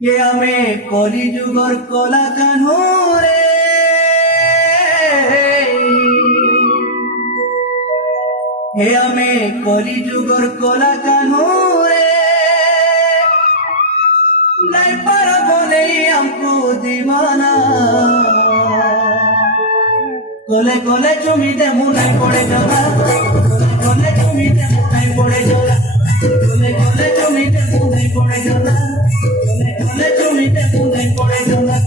ये हमें कलिजुगर कला कान्होरे हे हमें कलिजुगर कला कान्होरे नहीं पर बोले हमको दीवाना कोले कोले चुमीते मुंह पड़े जोला कोले कोले चुमीते मुंह पड़े जोला कोले कोले चुमीते मुंह पड़े जोला कोले चुमीते मुंह पड़े जोला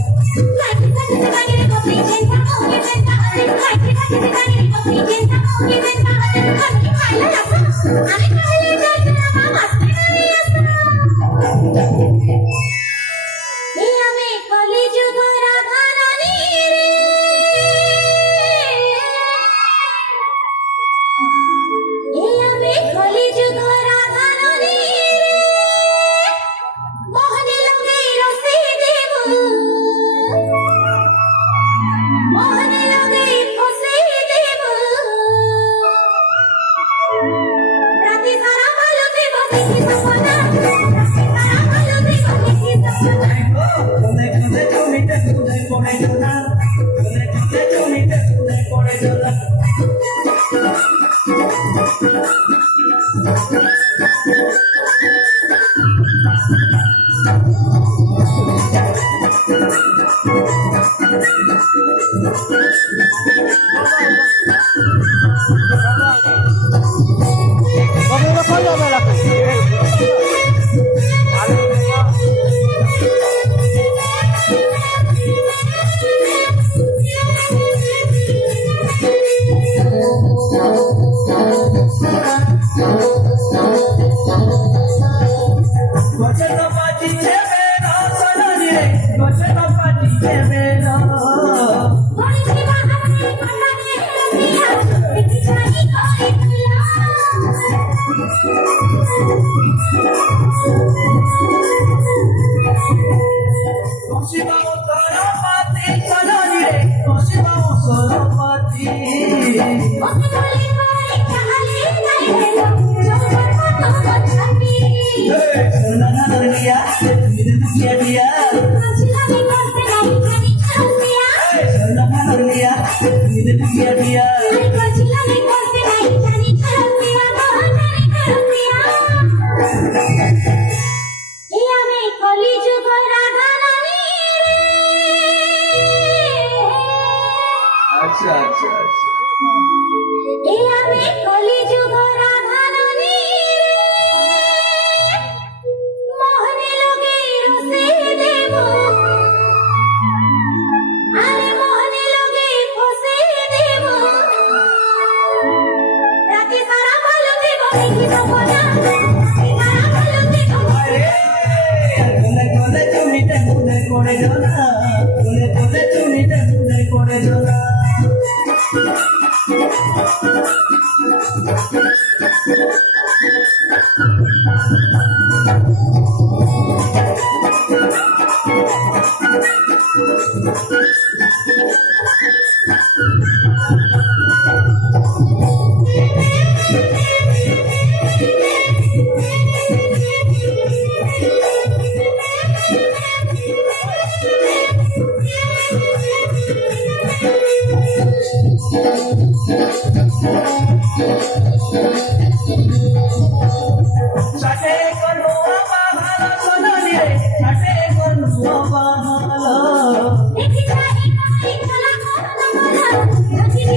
अच्छा अच्छा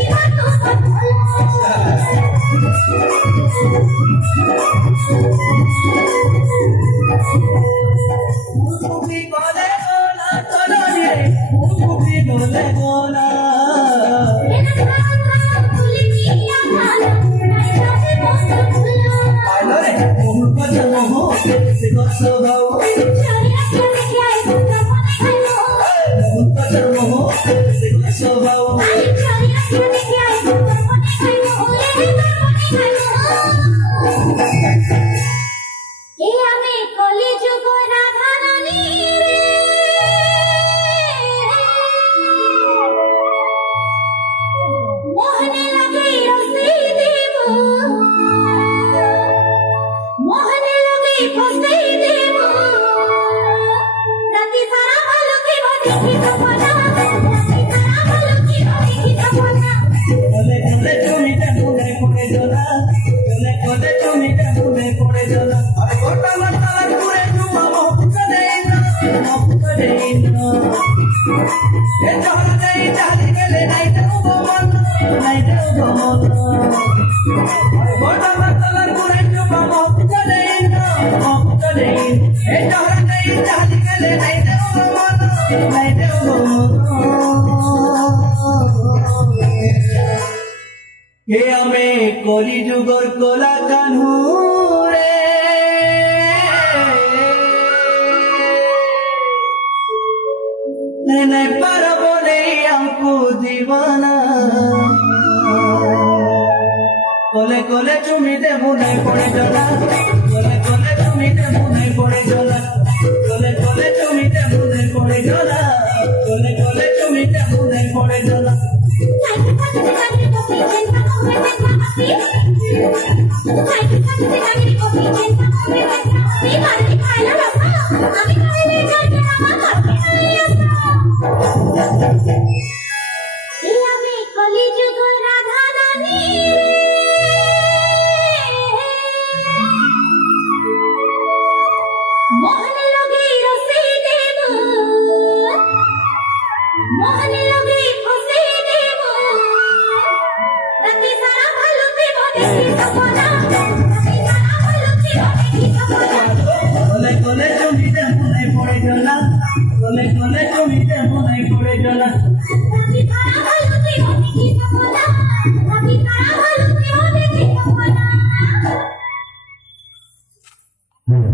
Thank you. গলে গোলা চলনি রে ফুলকুপি গলে গোলা আলো রে মোহ কথা মোহ সে গছ গাও মোহ কথা মোহ সে গছ গাও আমি কলি যুগ রাধা রানী মোহনে লাগে রসে দেব মোহনে লাগে ফসে দেব রাতি সারা ভালো কি দেখি সপনা রাতি সারা ভালো কি দেখি সপনা কোলে কোলে জমিতে মুড়ে পড়ে জোলা কোলে কোলে জমিতে মুড়ে পড়ে জোলা আরে গোটা মাতালা ঘুরে জুমা মুক্ত দেই না এ জহরা দেই চালি গেলে নাই দেও গমন আরে গোটা মাতালা ঘুরে জুমা মুক্ত দেই না এ জহরা দেই চালি গেলে নাই দেও গমন হে আমি কলি যুগর কোলা কানু রে নেনে পারব নেই আমকু জীবনা কোলে কোলে চুমিতে মুনাই পড়ে জলা কোলে কোলে চুমিতে মুনাই পড়ে জলা কোলে কোলে চুমিতে মুনাই পড়ে জলা কোলে কোলে চুমিতে মুনাই পড়ে জলা আমি কলি যুগ রাধা রানী মোহনে লগে রসে দেব মোহনে লগে ফসে দেব রাতি সারা ভালো দেব দেখি সপনা রাতি সারা ভালো দেব দেখি সপনা কোলে কোলে জমিতে মুনাই পড়ে জলা কোলে কোলে জমিতে মুনাই পড়ে জলা রাতি সারা